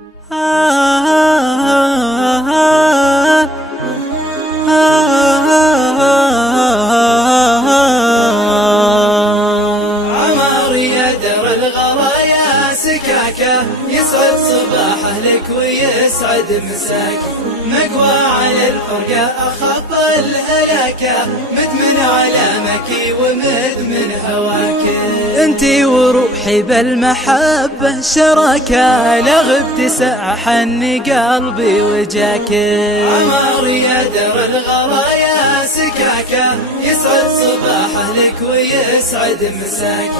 عمار يدر الغرايا سكاكه، يسعد صباحه لك ويسعد مساك، مقوى على الفرقة أخف الهلاكة، مدمن علامك ومدمن هواك. انتي وروحي بالمحبة شراكة، لا غبت ساحني قلبي وجاك. عمار يدر الغرايا سكاكة، يسعد صباحه لك ويسعد مساك،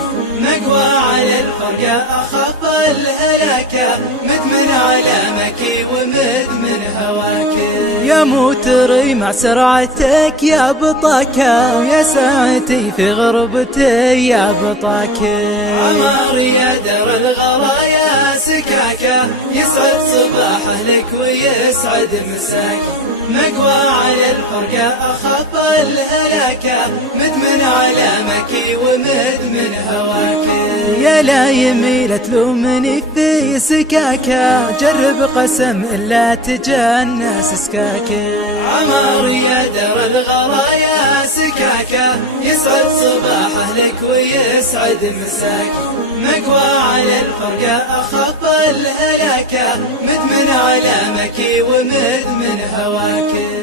مقوى على الفرقة أخف الهلاكة، مدمن علامك ومدمن هواك. يا موتري مع سرعتك يا بطاكة، ويا ساعتي في غربتي يا بطاكة. عمار يدر الغرايا سكاكة، يسعد صباحه لك ويسعد مساك، مقوى على الفرقة أخف الهلاكة، مدمن علامك ومدمن هواك. يا لا يميل تلومني في سكاكة، جرب قسم إلا تجنس سكاكة. عمار يدر الغرايا سكاكة، يسعد صباحه لك ويسعد مساك، مقوى على الفرقة أخف الهلاكة، مدمن علامك ومدمن هواك.